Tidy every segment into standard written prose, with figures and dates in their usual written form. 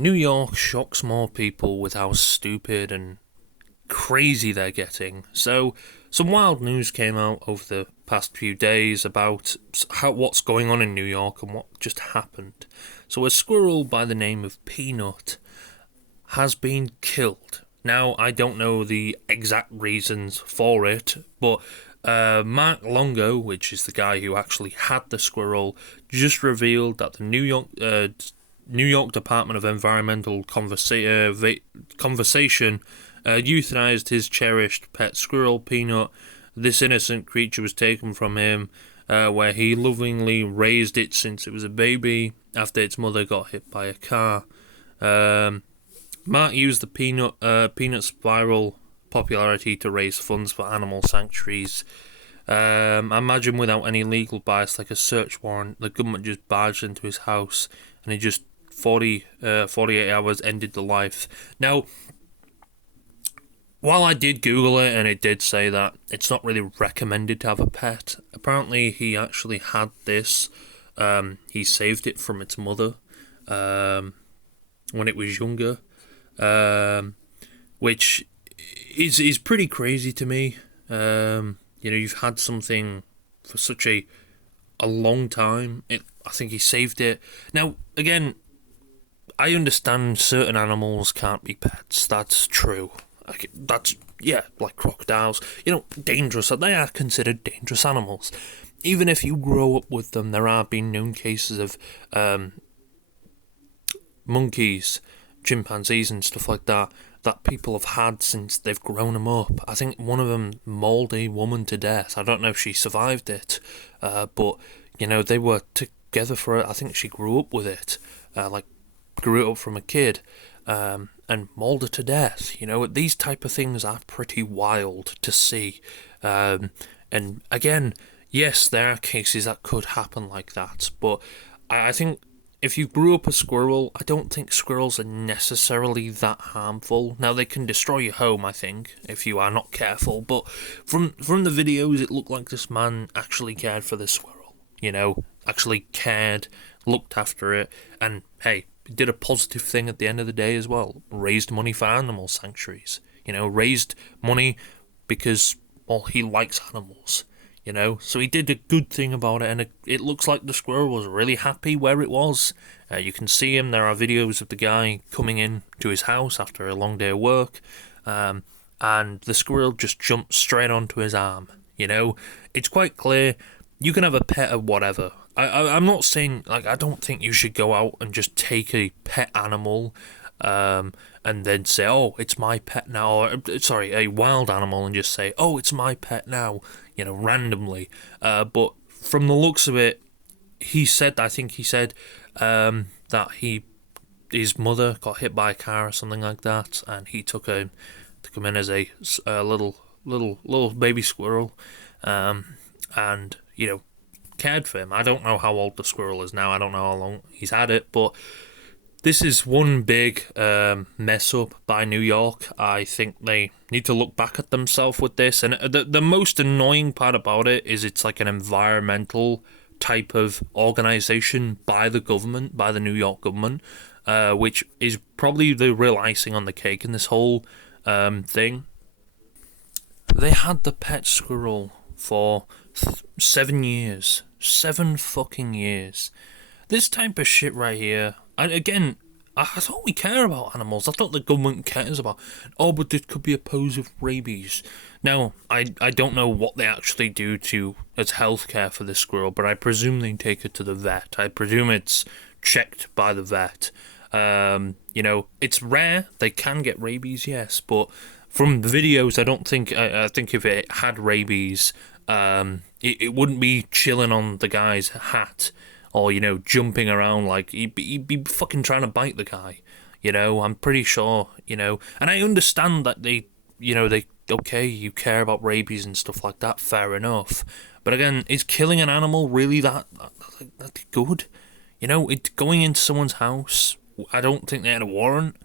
New York shocks more people with how stupid and crazy they're getting. So, some wild news came out over the past few days about what's going on in New York and what just happened. So, a squirrel by the name of Peanut has been killed. Now, I don't know the exact reasons for it, but Mark Longo, which is the guy who actually had the squirrel, just revealed that the New York Department of Environmental Conversation euthanized his cherished pet squirrel, Peanut. This innocent creature was taken from him, where he lovingly raised it since it was a baby after its mother got hit by a car. Mark used the Peanut Spiral popularity to raise funds for animal sanctuaries. I imagine without any legal bias, like a search warrant, the government just barged into his house and he just 48 hours ended the life. Now, while I did Google it and it did say that it's not really recommended to have a pet, apparently he actually had this. He saved it from its mother when it was younger, which is pretty crazy to me. You've had something for such a long time. I think he saved it. Now, again, I understand certain animals can't be pets. That's true. Like crocodiles. Dangerous. They are considered dangerous animals. Even if you grow up with them, there have been known cases of monkeys, chimpanzees and stuff like that people have had since they've grown them up. I think one of them mauled a woman to death. I don't know if she survived it, but they were together for it. I think she grew up with it, grew it up from a kid, and mauled her to death. These type of things are pretty wild to see. And again, yes, there are cases that could happen like that, but I think if you grew up a squirrel, I don't think squirrels are necessarily that harmful. Now, they can destroy your home, I think, if you are not careful, but from the videos, it looked like this man actually cared for the squirrel, actually cared, looked after it, and, hey, did a positive thing at the end of the day as well. Raised money for animal sanctuaries, raised money because, well, he likes animals. So he did a good thing about it, and it looks like the squirrel was really happy where it was. You can see him. There are videos of the guy coming in to his house after a long day of work, and the squirrel just jumped straight onto his arm. It's quite clear you can have a pet or whatever. I'm not saying, I don't think you should go out and just take a pet animal and then say, oh, it's my pet now, or, sorry, a wild animal, and just say, oh, it's my pet now, randomly. But from the looks of it, I think he said that his mother got hit by a car or something like that, and he took him in as a little baby squirrel, and cared for him. I don't know how old the squirrel is now. I don't know how long he's had it, but this is one big mess up by New York. I think they need to look back at themselves with this. And the most annoying part about it is it's like an environmental type of organization by the government, by the New York government, which is probably the real icing on the cake in this whole thing. They had the pet squirrel for 7 years. 7 fucking years. This type of shit right here. And again, I thought we care about animals. I thought the government cares about. Oh, but there could be a pose of rabies. Now, I don't know what they actually do as healthcare for this squirrel, but I presume they take it to the vet. I presume it's checked by the vet. It's rare. They can get rabies, yes, but from the videos, I don't think. I think if it had rabies, it wouldn't be chilling on the guy's hat. Or, jumping around like he'd be fucking trying to bite the guy. I'm pretty sure, and I understand that you care about rabies and stuff like that, fair enough. But again, is killing an animal really that good? It's going into someone's house. I don't think they had a warrant.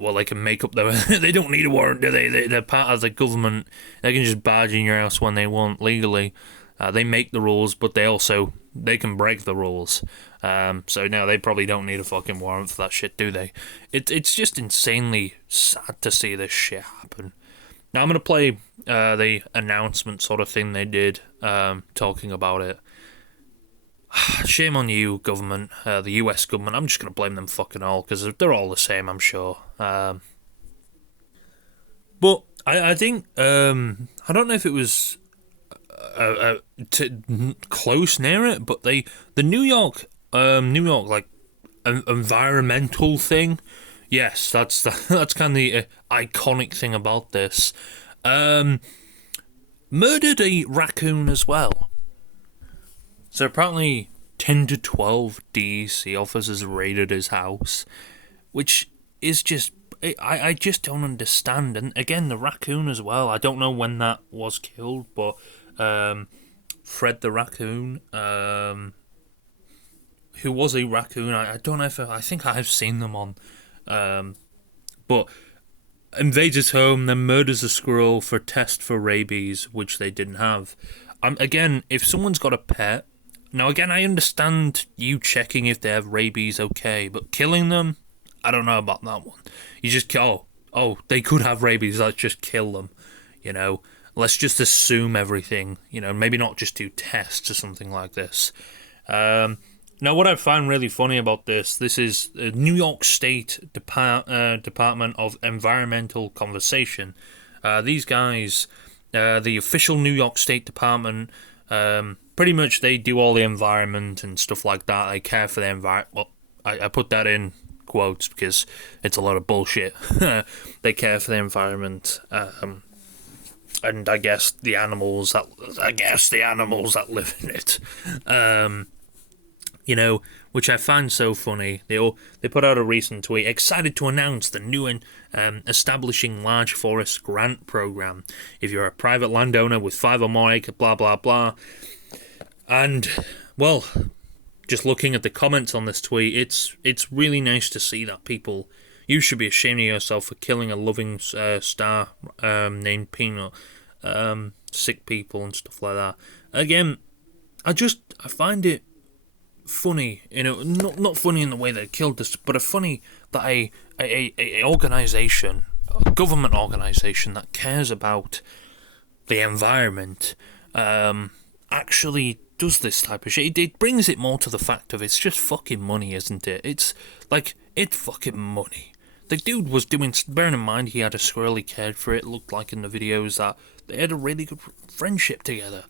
Well, they can make up their... They don't need a warrant, do they? They're part of the government. They can just barge in your house when they want, legally. They make the rules, but they also they can break the rules. So no, they probably don't need a fucking warrant for that shit, do they? It's just insanely sad to see this shit happen. Now I'm gonna play the announcement sort of thing they did, talking about it. Shame on you, government, the US government. I'm just gonna blame them fucking all, because they're all the same, I'm sure. But I think, I don't know if it was close near it, but the New York like environmental thing. Yes, that's kind of the iconic thing about this. Murdered a raccoon as well. So apparently 10 to 12 DC officers raided his house, which is just, I just don't understand. And again, the raccoon as well. I don't know when that was killed, but Fred the raccoon, who was a raccoon. I don't know if I think I've seen them on, but invades his home, then murders a squirrel for test for rabies, which they didn't have. Again, if someone's got a pet, now again, I understand you checking if they have rabies, okay, but killing them, I don't know about that one. You just they could have rabies, let's just kill them, you know. Let's just assume everything, you know, maybe not just do tests or something like this. Now, what I find really funny about this is the New York State Department of Environmental Conservation. These guys, the official New York State Department, pretty much they do all the environment and stuff like that. They care for the environment. Well, I put that in quotes because it's a lot of bullshit. They care for the environment. And I guess the animals that live in it, you know, which I find so funny. They put out a recent tweet, excited to announce the new establishing large forest grant program. If you're a private landowner with 5 or more acres, blah blah blah. And well, just looking at the comments on this tweet, it's really nice to see that people. You should be ashamed of yourself for killing a loving star named Peanut. Sick people and stuff like that. Again, I find it funny, you know, not funny in the way they killed this, but funny that a organization, a government organization that cares about the environment, actually does this type of shit. It brings it more to the fact of it's just fucking money, isn't it? It's like, it's fucking money. The dude was doing, bearing in mind he had a squirrel, he cared for it, looked like in the videos that they had a really good friendship together.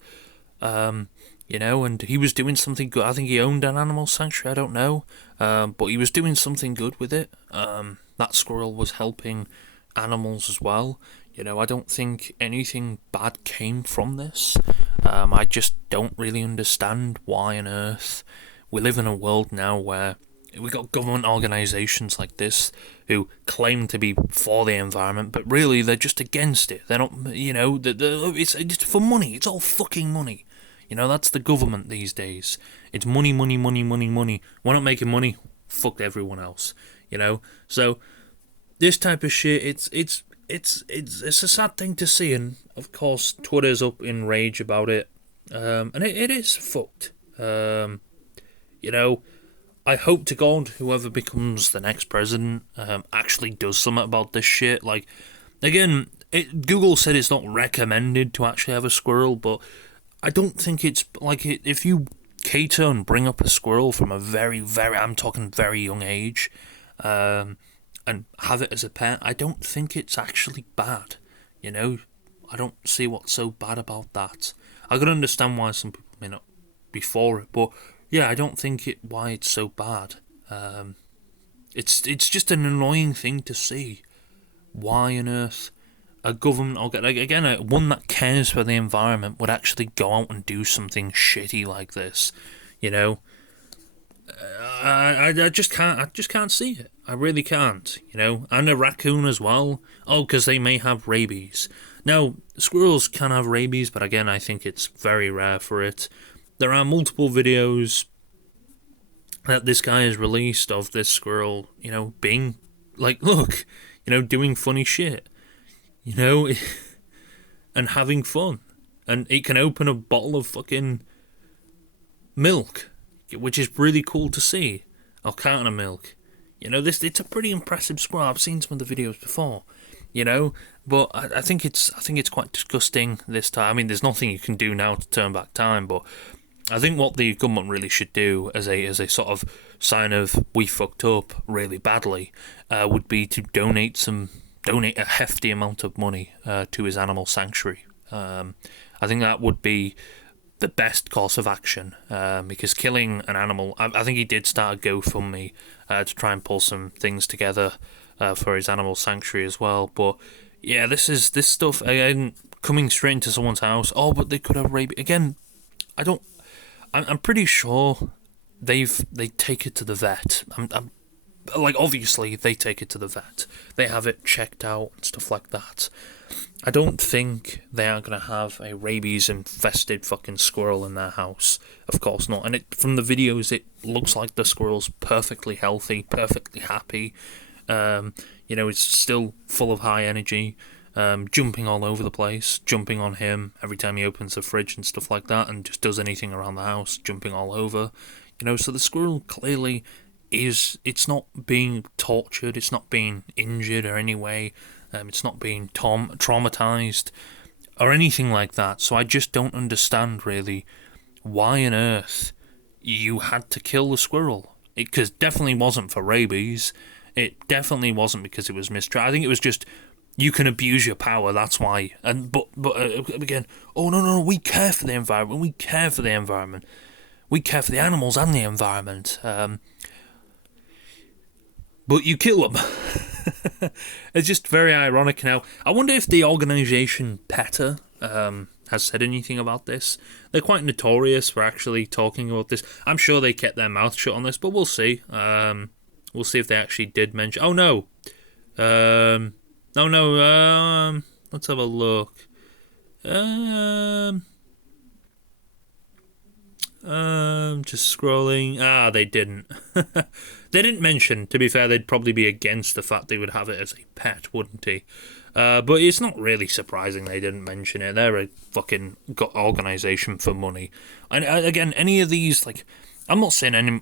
You know, and he was doing something good. I think he owned an animal sanctuary, I don't know. But he was doing something good with it. That squirrel was helping animals as well. You know, I don't think anything bad came from this. I just don't really understand why on earth we live in a world now where we got government organisations like this who claim to be for the environment, but really they're just against it. They're not, you know, it's for money. It's all fucking money. You know, that's the government these days. It's money, money, money, money, money. We're not making money. Fuck everyone else. You know, so this type of shit, it's a sad thing to see, and of course Twitter's up in rage about it, and it is fucked. You know, I hope to God whoever becomes the next president actually does something about this shit. Like, again, Google said it's not recommended to actually have a squirrel, but I don't think it's like if you cater and bring up a squirrel from a very, very, I'm talking very young age, and have it as a pet, I don't think it's actually bad. You know, I don't see what's so bad about that. I can understand why some people may not be for it, but yeah, I don't think why it's so bad. It's just an annoying thing to see. Why on earth a government, again, one that cares for the environment would actually go out and do something shitty like this? You know, I just can't see it. I really can't. You know, and a raccoon as well. Oh, because they may have rabies. Now, squirrels can have rabies, but again, I think it's very rare for it. There are multiple videos that this guy has released of this squirrel, you know, being like, look, you know, doing funny shit, you know, and having fun. And it can open a bottle of fucking milk, which is really cool to see. A carton of milk. It's a pretty impressive squirrel. I've seen some of the videos before, but I think it's quite disgusting this time. I mean, there's nothing you can do now to turn back time, but I think what the government really should do as a sort of sign of we fucked up really badly would be to donate a hefty amount of money to his animal sanctuary. I think that would be the best course of action, because killing an animal, I think he did start a GoFundMe to try and pull some things together for his animal sanctuary as well. But yeah, this stuff again, coming straight into someone's house. Oh, but they could have rabies again. I'm pretty sure they take it to the vet. I'm like, obviously they take it to the vet. They have it checked out and stuff like that. I don't think they are going to have a rabies-infested fucking squirrel in their house. Of course not. And from the videos, it looks like the squirrel's perfectly healthy, perfectly happy. It's still full of high energy, jumping all over the place, jumping on him every time he opens the fridge and stuff like that, and just does anything around the house, jumping all over. So the squirrel clearly it's not being tortured, it's not being injured or any way. It's not being traumatized or anything like that. So I just don't understand really why on earth you had to kill the squirrel. Because it definitely wasn't for rabies. It definitely wasn't because it was mistreated. I think it was just you can abuse your power. That's why. And but again, oh no, we care for the environment. We care for the environment. We care for the animals and the environment. But you kill them. It's just very ironic now. I wonder if the organisation PETA has said anything about this. They're quite notorious for actually talking about this. I'm sure they kept their mouth shut on this, but we'll see. We'll see if they actually did mention... Oh, no. Let's have a look. Just scrolling. They didn't. They didn't mention, to be fair, they'd probably be against the fact they would have it as a pet, wouldn't they? But it's not really surprising they didn't mention it. They're a fucking organisation for money. And again, any of these, like, I'm not saying any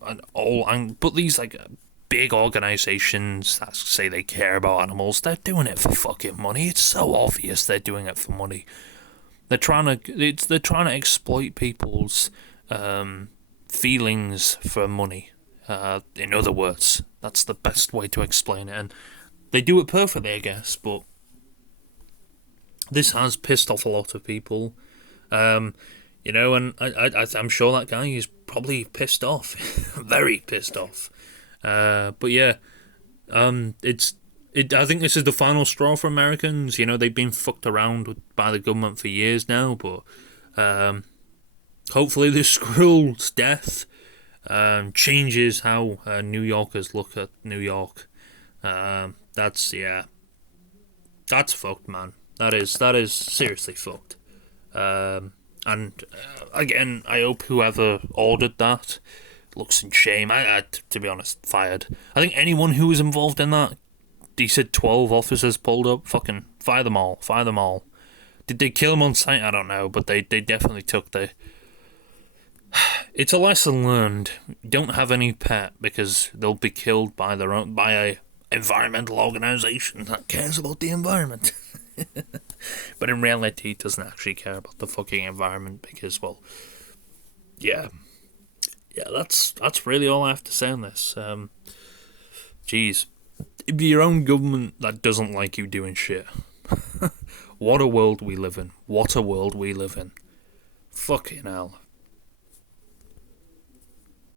but these, like, big organisations that say they care about animals, they're doing it for fucking money. It's so obvious they're doing it for money. They're trying to exploit people's feelings for money. In other words, that's the best way to explain it, and they do it perfectly, I guess. But this has pissed off a lot of people, and I'm sure that guy is probably pissed off, very pissed off. But yeah, I think this is the final straw for Americans. They've been fucked around by the government for years now, but hopefully this squirrel's death changes how New Yorkers look at New York. That's fucked, man. That is seriously fucked. And again, I hope whoever ordered that looks in shame. I to be honest, fired. I think anyone who was involved in that, he said 12 officers pulled up, fucking fire them all. Did they kill them on sight? I don't know, but they definitely took the... It's a lesson learned. Don't have any pet because they'll be killed by a environmental organisation that cares about the environment. But in reality, it doesn't actually care about the fucking environment because, well, yeah, that's really all I have to say on this. Jeez, it'd be your own government that doesn't like you doing shit. What a world we live in. Fucking hell.